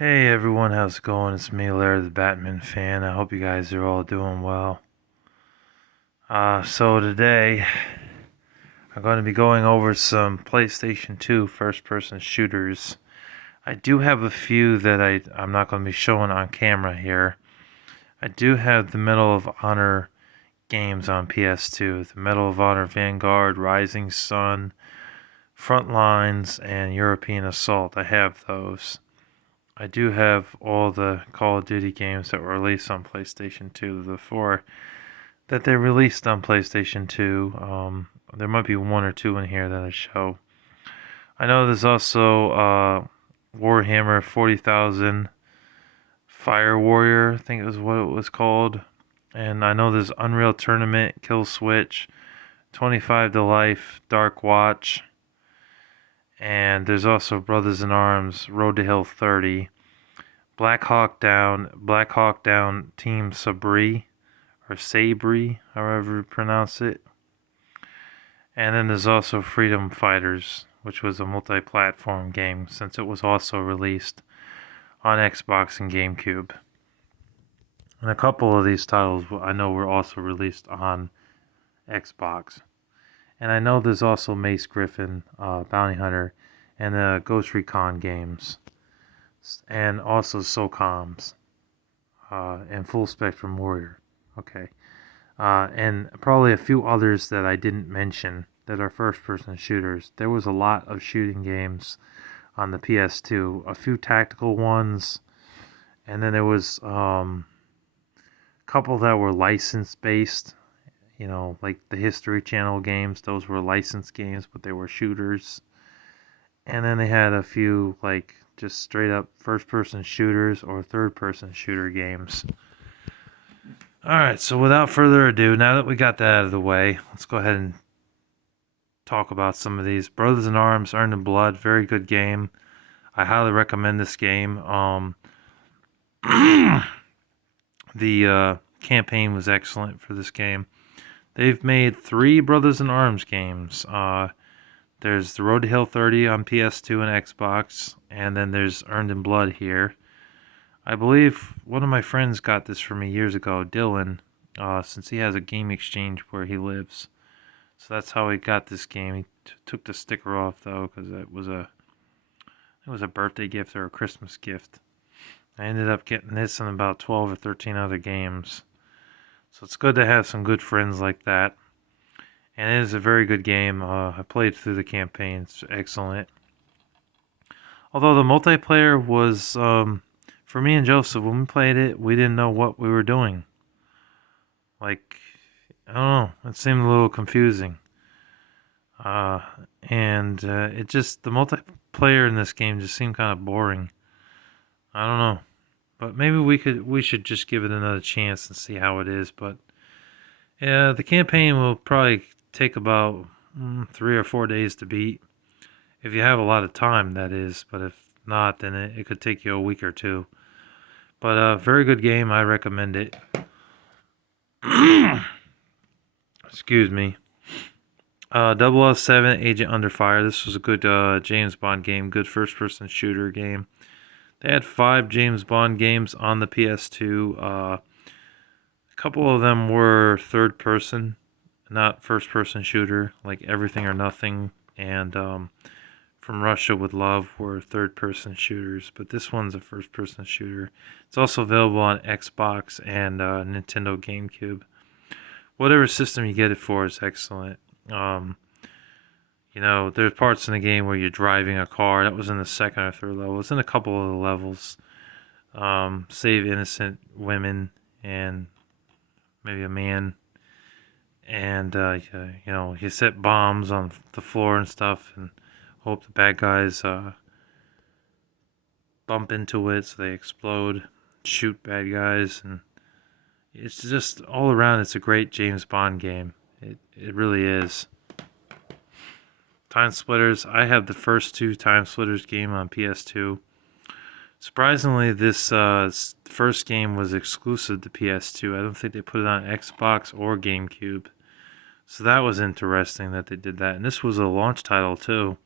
Hey everyone, how's it going? It's me, Larry the Batman fan. I hope you guys are all doing well. So today I'm going to be going over some PlayStation 2 first-person shooters. I do have a few that I'm not going to be showing on camera here. I do have the Medal of Honor games on PS2. The Medal of Honor Vanguard, Rising Sun, Frontlines, and European Assault. I have those. I do have all the Call of Duty games that were released on PlayStation 2. The four that they released on PlayStation 2. There might be one or two in here that I show. I know there's also Warhammer 40,000 Fire Warrior, I think it was what it was called. And I know there's Unreal Tournament, Kill Switch, 25 to Life, Dark Watch. And there's also Brothers in Arms, Road to Hill 30. Black Hawk Down Team Sabri, or Sabri, however you pronounce it. And then there's also Freedom Fighters, which was a multi-platform game since it was also released on Xbox and GameCube. And a couple of these titles I know were also released on Xbox. And I know there's also Mace Griffin, Bounty Hunter, and the Ghost Recon games. And also SOCOMs, and Full Spectrum Warrior. Okay. And probably a few others that I didn't mention that are first-person shooters. There was a lot of shooting games on the PS2. A few tactical ones. And then there was a couple that were license-based. You know, like the History Channel games. Those were licensed games, but they were shooters. And then they had a few, like, just straight up first-person shooters or third-person shooter games. Alright, so without further ado, now that we got that out of the way, let's go ahead and talk about some of these. Brothers in Arms, Earned in Blood, very good game. I highly recommend this game. The campaign was excellent for this game. They've made 3 Brothers in Arms games. There's the Road to Hill 30 on PS2 and Xbox, and then there's Earned in Blood here. I believe one of my friends got this for me years ago, Dylan, since he has a game exchange where he lives. So that's how he got this game. He took the sticker off though, because it was a birthday gift or a Christmas gift. I ended up getting this and about 12 or 13 other games. So it's good to have some good friends like that. And it is a very good game. I played through the campaign. It's excellent. Although the multiplayer was, for me and Joseph, when we played it, we didn't know what we were doing. Like, I don't know. It seemed a little confusing. And it just, the multiplayer in this game just seemed kind of boring. I don't know. But maybe we should just give it another chance and see how it is. But yeah, the campaign will probably take about 3 or 4 days to beat. If you have a lot of time, that is. But if not, then it could take you a week or two. But very good game. I recommend it. Excuse me. 007 Agent Under Fire. This was a good James Bond game. Good first-person shooter game. They had 5 James Bond games on the PS2. A couple of them were third-person, not first-person shooter, like Everything or Nothing and From Russia with Love were third-person shooters, but this one's a first-person shooter. It's also available on Xbox and Nintendo GameCube. Whatever system you get it for is excellent. You know, there's parts in the game where you're driving a car. That was in the second or third level. It's in a couple of the levels. Save innocent women and maybe a man. And, you know, you set bombs on the floor and stuff and hope the bad guys bump into it so they explode, shoot bad guys. And it's just all around, it's a great James Bond game. It really is. Time Splitters. I have the first 2 Time Splitters game on PS2. Surprisingly, this first game was exclusive to PS2. I don't think they put it on Xbox or GameCube. So that was interesting that they did that. And this was a launch title too.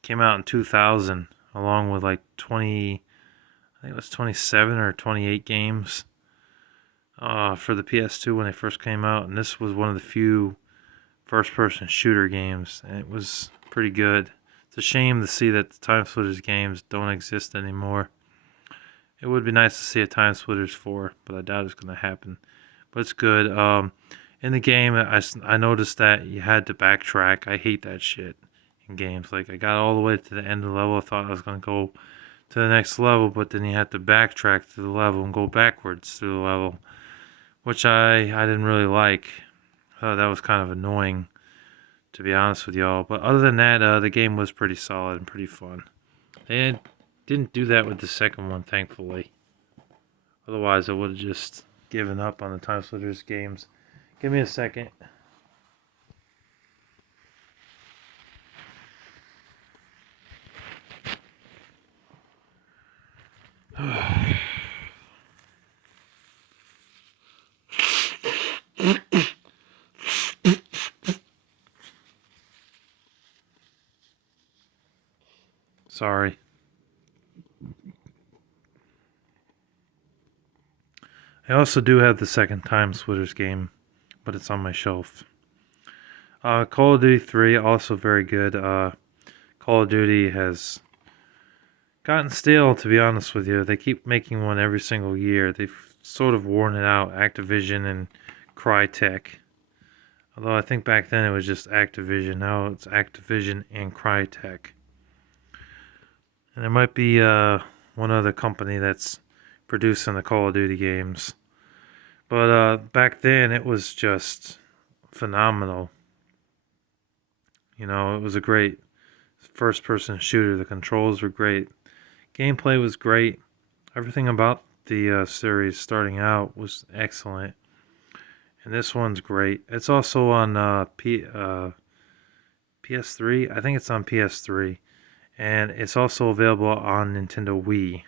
Came out in 2000, along with like 20 think it was 27 or 28 games for the PS2 when they first came out, and this was one of the few first-person shooter games, and it was pretty good. It's a shame to see that the Time Splitters games don't exist anymore. It would be nice to see a Time Splitters 4, but I doubt it's going to happen. But it's good. In the game, I noticed that you had to backtrack. I hate that shit in games. Like, I got all the way to the end of the level. I thought I was going to go to the next level, but then you had to backtrack to the level and go backwards through the level, which I didn't really like. That was kind of annoying, to be honest with y'all. But other than that, the game was pretty solid and pretty fun. They didn't do that with the second one, thankfully. Otherwise, I would have just given up on the Time Splitters games. Give me a second. Sorry. I also do have the second Time Splitters game, but it's on my shelf. Call of Duty 3, also very good. Call of Duty has gotten stale, to be honest with you. They keep making one every single year. They've sort of worn it out, Activision and Crytek. Although I think back then it was just Activision. Now it's Activision and Crytek. And there might be one other company that's producing the Call of Duty games. But back then it was just phenomenal. You know, it was a great first-person shooter. The controls were great. Gameplay was great. Everything about the series starting out was excellent. And this one's great. It's also on PS3. I think it's on PS3. And it's also available on Nintendo Wii.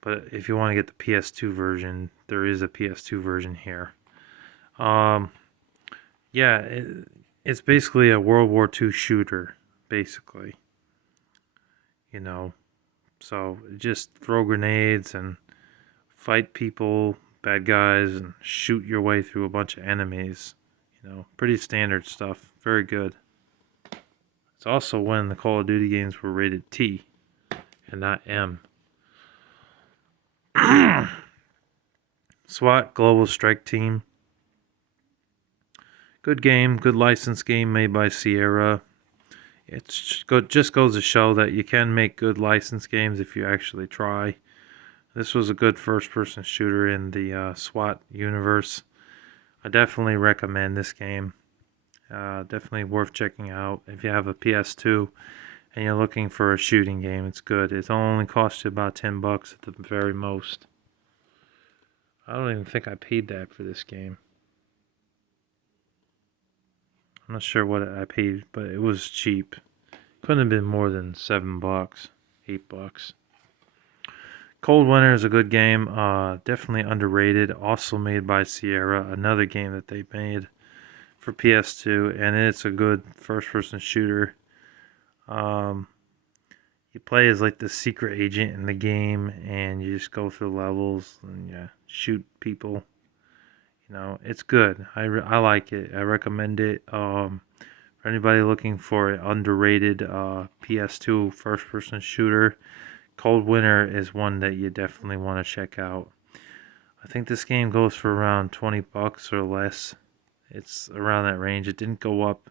But if you want to get the PS2 version, there is a PS2 version here. Yeah, it's basically a World War II shooter, basically. You know, so just throw grenades and fight people, bad guys, and shoot your way through a bunch of enemies. You know, pretty standard stuff. Very good. It's also when the Call of Duty games were rated T and not M. SWAT Global Strike Team. Good game, good licensed game made by Sierra. It just goes to show that you can make good licensed games if you actually try. This was a good first-person shooter in the SWAT universe. I definitely recommend this game. Definitely worth checking out. If you have a PS2 and you're looking for a shooting game, it's good. It only costs you about $10 at the very most. I don't even think I paid that for this game. I'm not sure what I paid, but it was cheap. Couldn't have been more than $7, $8. Cold Winter is a good game. Definitely underrated. Also made by Sierra. Another game that they made for PS2, and it's a good first-person shooter. You play as like the secret agent in the game, and you just go through levels and shoot people. You know, it's good. I like it. I recommend it. For anybody looking for an underrated PS2 first-person shooter, Cold Winter is one that you definitely want to check out. I think this game goes for around $20 or less. It's around that range. It didn't go up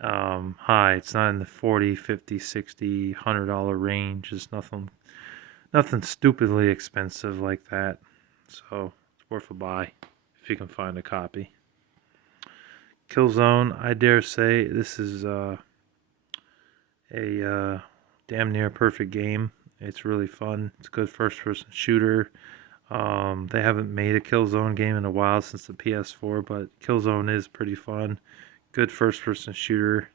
high. It's not in the $40, $50, $60, $100 range. It's nothing stupidly expensive like that. So it's worth a buy if you can find a copy. Killzone, I dare say this is a damn near perfect game. It's really fun. It's a good first-person shooter. They haven't made a Killzone game in a while since the PS4, but Killzone is pretty fun. Good first-person shooter.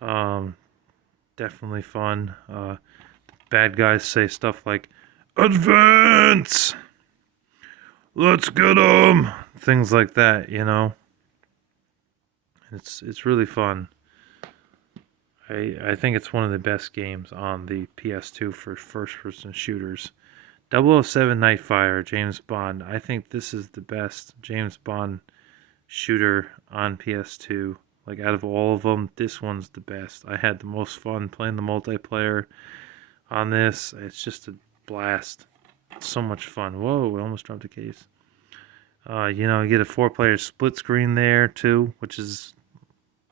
Definitely fun. Bad guys say stuff like, "Advance! Let's get 'em!" Things like that, you know. It's really fun. I think it's one of the best games on the PS2 for first-person shooters. 007 Nightfire, James Bond. I think this is the best James Bond shooter on PS2. Like, out of all of them, this one's the best. I had the most fun playing the multiplayer on this. It's just a blast. It's so much fun. Whoa, I almost dropped the case. You know, you get a 4-player split screen there too, which is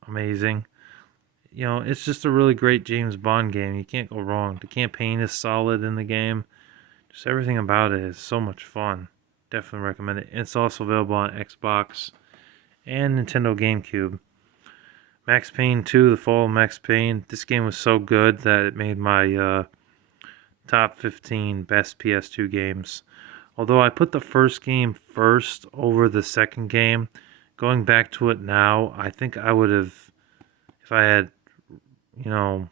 amazing. You know, it's just a really great James Bond game. You can't go wrong. The campaign is solid in the game. Just everything about it is so much fun. Definitely recommend it. It's also available on Xbox and Nintendo GameCube. Max Payne 2, The Fall of Max Payne. This game was so good that it made my top 15 best PS2 games. Although I put the first game first over the second game, going back to it now, I think I would have, if I had, you know,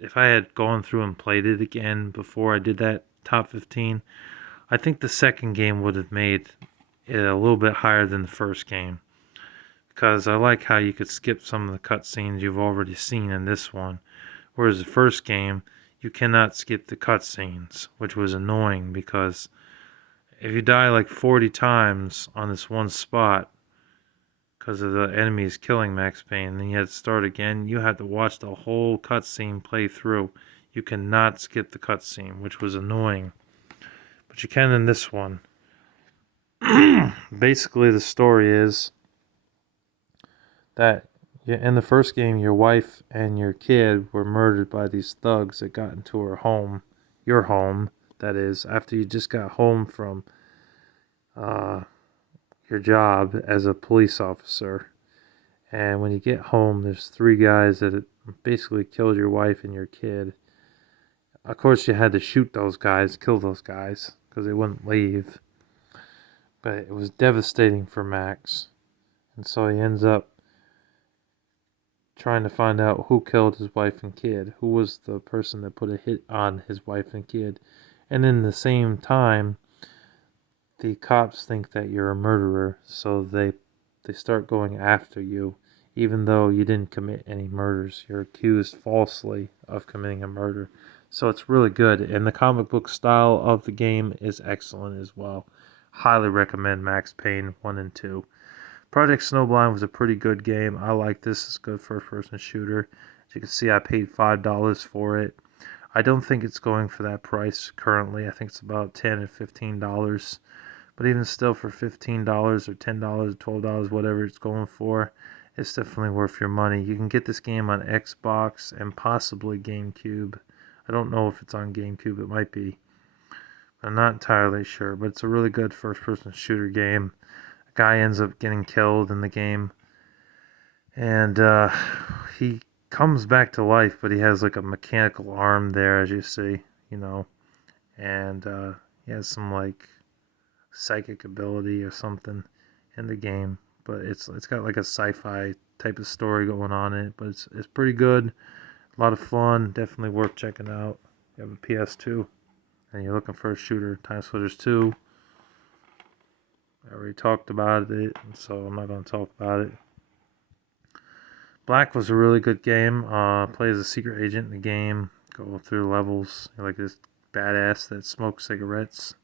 if I had gone through and played it again before I did that top 15, I think the second game would have made it a little bit higher than the first game. Because I like how you could skip some of the cutscenes you've already seen in this one. Whereas the first game, you cannot skip the cutscenes, which was annoying because if you die like 40 times on this one spot because of the enemies killing Max Payne, then you had to start again, you had to watch the whole cutscene play through. You cannot skip the cutscene, which was annoying. But you can in this one. Basically, the story is that in the first game, your wife and your kid were murdered by these thugs that got into her home, your home, that is, after you just got home from your job as a police officer. And when you get home, there's 3 guys that basically killed your wife and your kid. Of course, you had to shoot those guys, kill those guys, because they wouldn't leave. But it was devastating for Max. And so he ends up trying to find out who killed his wife and kid. Who was the person that put a hit on his wife and kid. And in the same time, the cops think that you're a murderer, so they start going after you, even though you didn't commit any murders. You're accused falsely of committing a murder. So it's really good, and the comic book style of the game is excellent as well. Highly recommend Max Payne 1 and 2. Project Snowblind was a pretty good game. I like this. It's a good first-person shooter. As you can see, I paid $5 for it. I don't think it's going for that price currently. I think it's about $10 or $15. But even still, for $15 or $10, $12, whatever it's going for, it's definitely worth your money. You can get this game on Xbox and possibly GameCube. I don't know if it's on GameCube. It might be. I'm not entirely sure, but it's a really good first-person shooter game. A guy ends up getting killed in the game, and he comes back to life, but he has like a mechanical arm there, as you see, you know, and he has some like psychic ability or something in the game, but it's got like a sci-fi type of story going on in it, but it's pretty good, a lot of fun, definitely worth checking out. You have a PS2 and you're looking for a shooter, Time Splitters 2. I already talked about it, so I'm not going to talk about it. Black was a really good game. Play as a secret agent in the game, go through levels. You're like this badass that smokes cigarettes,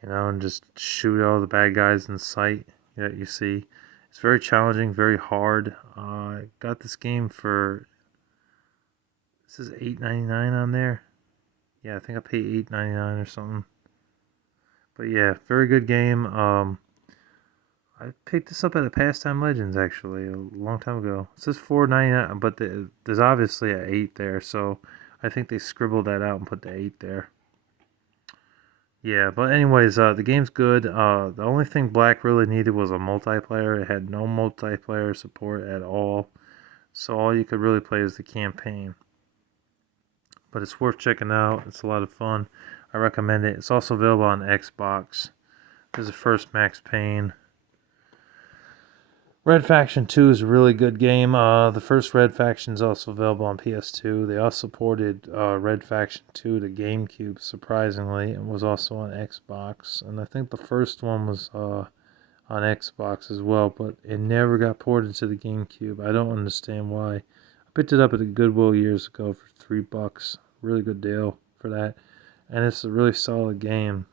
you know, and just shoot all the bad guys in sight that you see. It's very challenging, very hard. I got this game for, this is $8.99 on there. Yeah, I think I paid $8.99 or something. But yeah, very good game. I picked this up at a Pastime Legends actually a long time ago. It says $4.99, but there's obviously an 8 there, so I think they scribbled that out and put the 8 there. Yeah, but anyways, the game's good. The only thing Black really needed was a multiplayer. It had no multiplayer support at all, so all you could really play is the campaign. But it's worth checking out. It's a lot of fun. I recommend it. It's also available on Xbox. There's the first Max Payne. Red Faction 2 is a really good game. The first Red Faction is also available on PS2. They also ported Red Faction 2 to GameCube, surprisingly, and was also on Xbox. And I think the first one was on Xbox as well, but it never got ported to the GameCube. I don't understand why. I picked it up at a Goodwill years ago for $3. Really good deal for that. and it's a really solid game.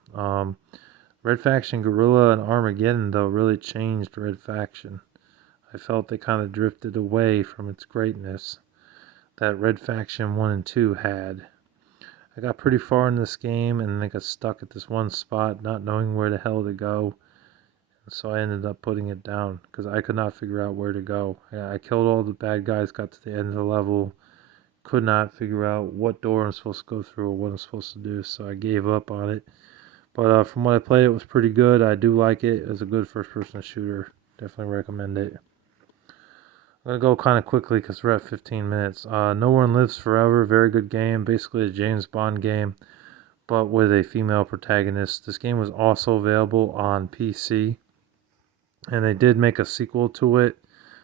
Red Faction Guerrilla and Armageddon, though, really changed Red Faction. I felt they kind of drifted away from its greatness that Red Faction 1 and 2 had. I got pretty far in this game and I got stuck at this one spot, not knowing where the hell to go. So I ended up putting it down because I could not figure out where to go. I killed all the bad guys, got to the end of the level, could not figure out what door I'm supposed to go through or what I'm supposed to do, so I gave up on it. But from what I played, it was pretty good. I do like it. It's a good first-person shooter. Definitely recommend it. I'm going to go kind of quickly because we're at 15 minutes. No One Lives Forever, very good game. Basically a James Bond game, but with a female protagonist. This game was also available on PC, and they did make a sequel to it.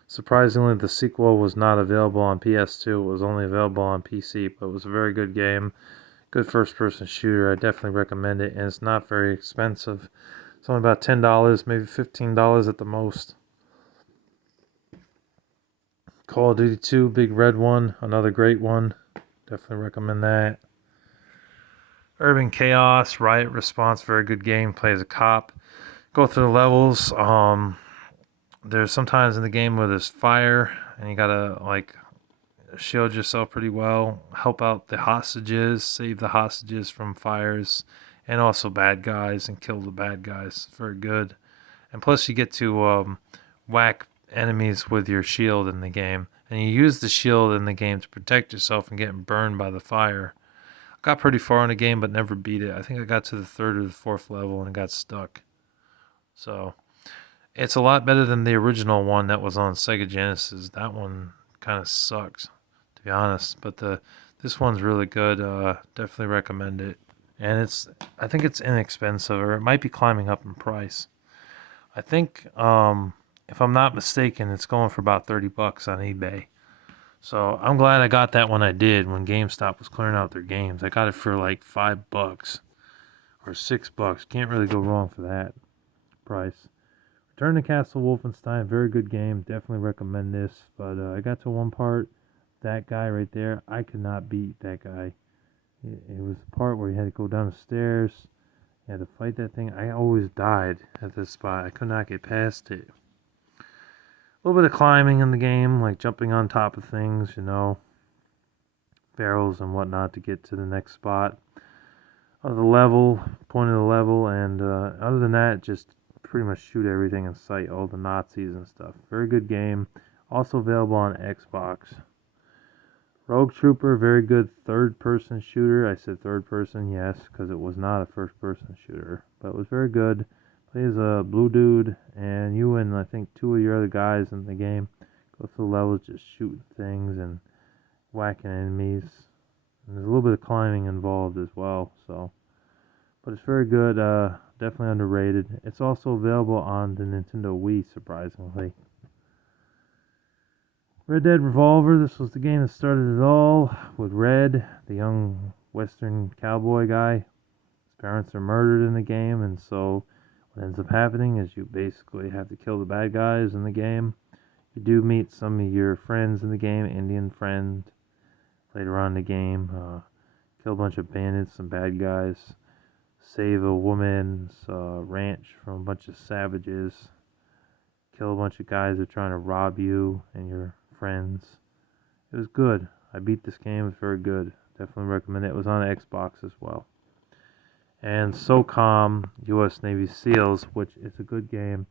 Surprisingly, the sequel was not available on PS2. It was only available on PC, but it was a very good game. Good first-person shooter. I definitely recommend it, and it's not very expensive. It's only about $10, maybe $15 at the most. Call of Duty 2, Big Red One, another great one. Definitely recommend that. Urban Chaos, Riot Response, very good game. Play as a cop. Go through the levels. There's sometimes in the game where there's fire, and you gotta like shield yourself pretty well. Help out the hostages, save the hostages from fires, and also bad guys, and kill the bad guys. Very good. And plus, you get to whack enemies with your shield in the game, and you use the shield in the game to protect yourself from getting burned by the fire. I got pretty far in the game but never beat it. I think I got to the 3rd or the 4th level and got stuck. So it's a lot better than the original one that was on Sega Genesis. That one kind of sucks, to be honest, but this one's really good. Definitely recommend it. And I think it's inexpensive, or it might be climbing up in price. I think if I'm not mistaken, it's going for about $30 on eBay. So I'm glad I got that when I did, when GameStop was clearing out their games. I got it for like $5 or $6. Can't really go wrong for that price. Return to Castle Wolfenstein, very good game. Definitely recommend this. But I got to one part, that guy right there, I could not beat that guy. It was the part where you had to go down the stairs. You had to fight that thing. I always died at this spot. I could not get past it. A little bit of climbing in the game, like jumping on top of things, barrels and whatnot to get to the next spot of the level, point of the level, and other than that, just pretty much shoot everything in sight, all the Nazis and stuff. Very good game. Also available on Xbox. Rogue Trooper, very good third-person shooter. I said third-person, yes, because it was not a first-person shooter, but it was very good. Plays a blue dude, and you and I think 2 of your other guys in the game go through levels just shooting things and whacking enemies. And there's a little bit of climbing involved as well, but it's very good. Definitely underrated. It's also available on the Nintendo Wii, surprisingly. Red Dead Revolver, this was the game that started it all, with Red, the young western cowboy guy. His parents are murdered in the game, and so what ends up happening is you basically have to kill the bad guys in the game. You do meet some of your friends in the game, Indian friend, later on in the game. Kill a bunch of bandits, some bad guys. Save a woman's ranch from a bunch of savages. Kill a bunch of guys that are trying to rob you and your friends. It was good. I beat this game. It was very good. Definitely recommend it. It was on Xbox as well. And SOCOM, U.S. Navy SEALs, which is a good game,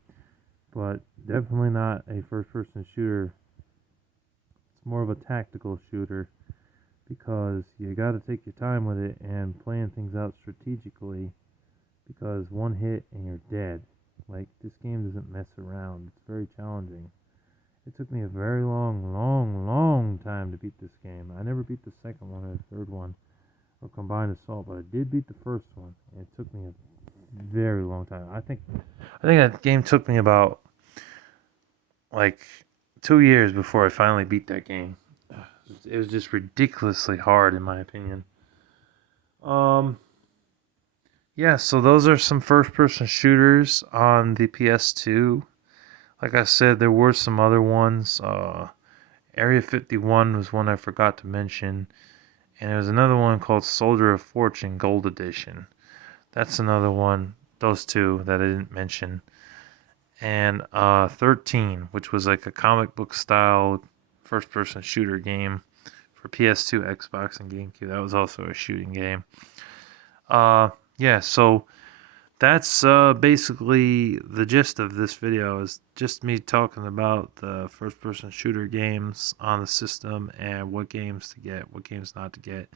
but definitely not a first-person shooter. It's more of a tactical shooter, because you got to take your time with it and plan things out strategically, because one hit and you're dead. Like, this game doesn't mess around. It's very challenging. It took me a very long time to beat this game. I never beat the second one or the third one, or Combined Assault, but I did beat the first one. It took me a very long time. I think that game took me about like 2 years before I finally beat that game. It was just ridiculously hard, in my opinion. Yeah, so those are some first-person shooters on the PS2. Like I said, there were some other ones. Area 51 was one I forgot to mention. And there was another one called Soldier of Fortune Gold Edition. That's another one, those two that I didn't mention. And 13, which was like a comic book style first person shooter game for PS2, Xbox, and GameCube. That was also a shooting game. Yeah, so that's basically the gist of this video, is just me talking about the first person shooter games on the system and what games to get, what games not to get.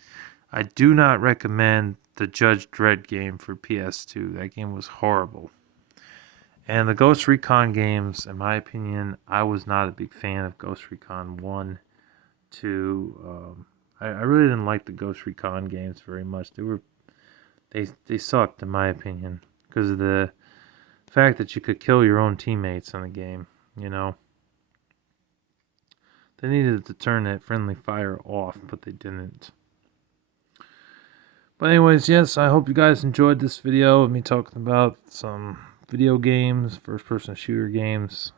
I do not recommend the Judge Dredd game for PS2. That game was horrible. And the Ghost Recon games, in my opinion, I was not a big fan of Ghost Recon 1, 2. I really didn't like the Ghost Recon games very much. They sucked, in my opinion, because of the fact that you could kill your own teammates in the game, you know. They needed to turn that friendly fire off, but they didn't. But anyways, yes, I hope you guys enjoyed this video of me talking about some video games, first-person shooter games.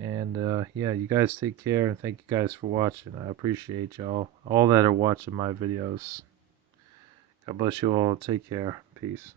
And yeah, you guys take care, and thank you guys for watching. I appreciate y'all, all that are watching my videos. God bless you all. Take care. Peace.